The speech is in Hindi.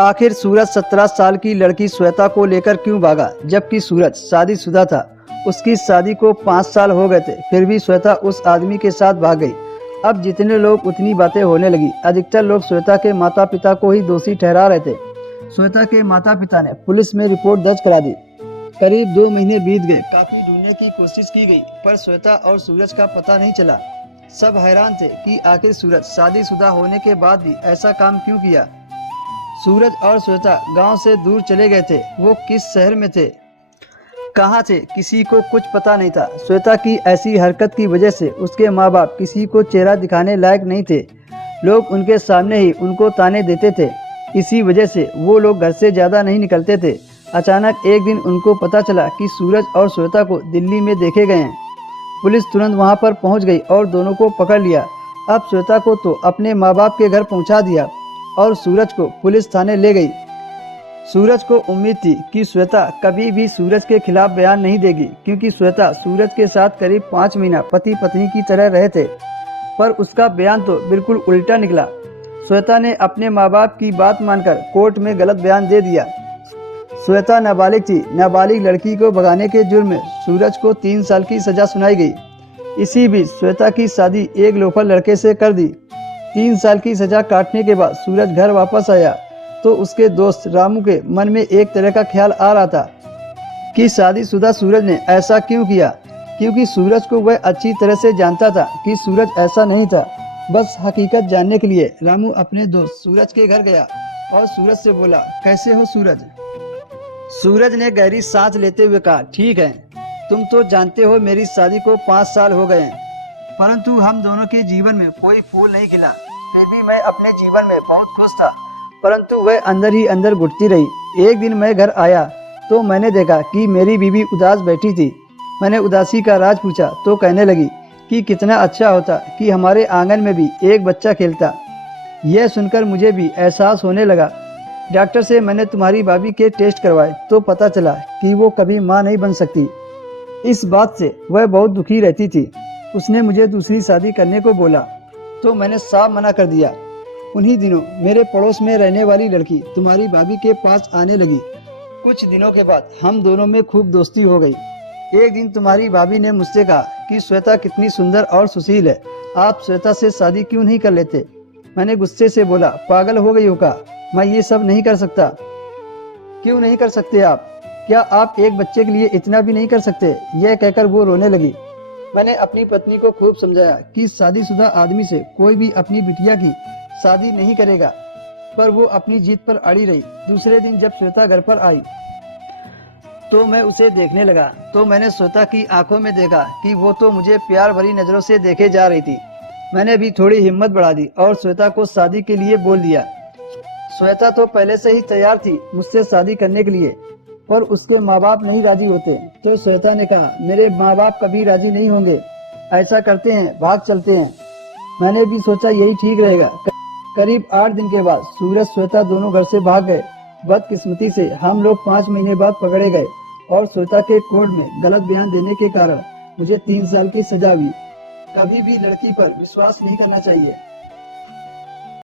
आखिर सूरज 17 साल की लड़की श्वेता को लेकर क्यों भागा, जबकि सूरज शादीशुदा था। उसकी शादी को 5 साल हो गए थे, फिर भी श्वेता उस आदमी के साथ भाग गई। अब जितने लोग उतनी बातें होने लगी। अधिकतर लोग श्वेता के माता पिता को ही दोषी ठहरा रहे थे। श्वेता के माता पिता ने पुलिस में रिपोर्ट दर्ज करा दी। करीब 2 महीने बीत गए। काफी ढूंढने की कोशिश की गई, पर श्वेता और सूरज का पता नहीं चला। सब हैरान थे कि आखिर सूरज शादीशुदा होने के बाद भी ऐसा काम क्यों किया। सूरज और श्वेता गांव से दूर चले गए थे। वो किस शहर में थे, कहाँ थे, किसी को कुछ पता नहीं था। श्वेता की ऐसी हरकत की वजह से उसके माँ बाप किसी को चेहरा दिखाने लायक नहीं थे। लोग उनके सामने ही उनको ताने देते थे। इसी वजह से वो लोग घर से ज़्यादा नहीं निकलते थे। अचानक एक दिन उनको पता चला कि सूरज और श्वेता को दिल्ली में देखे गए हैं। पुलिस तुरंत वहां पर पहुंच गई और दोनों को पकड़ लिया। अब श्वेता को तो अपने माँ बाप के घर पहुंचा दिया और सूरज को पुलिस थाने ले गई। सूरज को उम्मीद थी कि श्वेता कभी भी सूरज के खिलाफ बयान नहीं देगी, क्योंकि श्वेता सूरज के साथ करीब 5 महीना पति पत्नी की तरह रहे थे। पर उसका बयान तो बिल्कुल उल्टा निकला। श्वेता ने अपने माँ बाप की बात मानकर कोर्ट में गलत बयान दे दिया। श्वेता नाबालिग थी। नाबालिग लड़की को भगाने के जुर्म में सूरज को 3 साल की सजा सुनाई गई। इसी बीच श्वेता की शादी एक लोफर लड़के से कर दी। 3 साल की सजा काटने के बाद सूरज घर वापस आया तो उसके दोस्त रामू के मन में एक तरह का ख्याल आ रहा था कि शादीशुदा सूरज ने ऐसा क्यों किया, क्योंकि सूरज को वह अच्छी तरह से जानता था कि सूरज ऐसा नहीं था। बस हकीकत जानने के लिए रामू अपने दोस्त सूरज के घर गया और सूरज से बोला, कैसे हो सूरज। सूरज ने गहरी सांस लेते हुए कहा, ठीक है, तुम तो जानते हो मेरी शादी को 5 साल हो गए हैं, परंतु हम दोनों के जीवन में कोई फूल नहीं खिला। फिर भी मैं अपने जीवन में बहुत खुश था, परंतु वह अंदर ही अंदर घुटती रही। एक दिन मैं घर आया तो मैंने देखा कि मेरी बीवी उदास बैठी थी। मैंने उदासी का राज पूछा तो कहने लगी कि कितना अच्छा होता कि हमारे आंगन में भी एक बच्चा खेलता। यह सुनकर मुझे भी एहसास होने लगा। डॉक्टर से मैंने तुम्हारी भाभी के टेस्ट करवाए तो पता चला कि वो कभी माँ नहीं बन सकती। इस बात से वह बहुत दुखी रहती थी। उसने मुझे दूसरी शादी करने को बोला तो मैंने साफ मना कर दिया। उन्हीं दिनों मेरे पड़ोस में रहने वाली लड़की तुम्हारी भाभी के पास आने लगी। कुछ दिनों के बाद हम दोनों में खूब दोस्ती हो गई। एक दिन तुम्हारी भाभी ने मुझसे कहा कि श्वेता कितनी सुंदर और सुशील है, आप श्वेता से शादी क्यों नहीं कर लेते। मैंने गुस्से से बोला, पागल हो गई हो का, मैं ये सब नहीं कर सकता। क्यों नहीं कर सकते आप, क्या आप एक बच्चे के लिए इतना भी नहीं कर सकते। यह कहकर वो रोने लगी। मैंने अपनी पत्नी को खूब समझाया कि शादीशुदा आदमी से कोई भी अपनी बिटिया की शादी नहीं करेगा, पर वो अपनी जीत पर अड़ी रही। दूसरे दिन जब श्वेता घर पर आई तो मैं उसे देखने लगा तो मैंने श्वेता की आंखों में देखा कि वो तो मुझे प्यार भरी नजरों से देखे जा रही थी। मैंने भी थोड़ी हिम्मत बढ़ा दी और श्वेता को शादी के लिए बोल दिया। श्वेता तो पहले से ही तैयार थी मुझसे शादी करने के लिए, पर उसके माँ बाप नहीं राजी होते। तो श्वेता ने कहा, मेरे माँ बाप कभी राजी नहीं होंगे, ऐसा करते हैं भाग चलते हैं। मैंने भी सोचा यही ठीक रहेगा। करीब 8 दिन के बाद सूरज श्वेता दोनों घर से भाग गए। बदकिस्मती से हम लोग 5 महीने बाद पकड़े गए और श्वेता के कोर्ट में गलत बयान देने के कारण मुझे 3 साल की सजा हुई। कभी भी लड़की पर विश्वास नहीं करना चाहिए।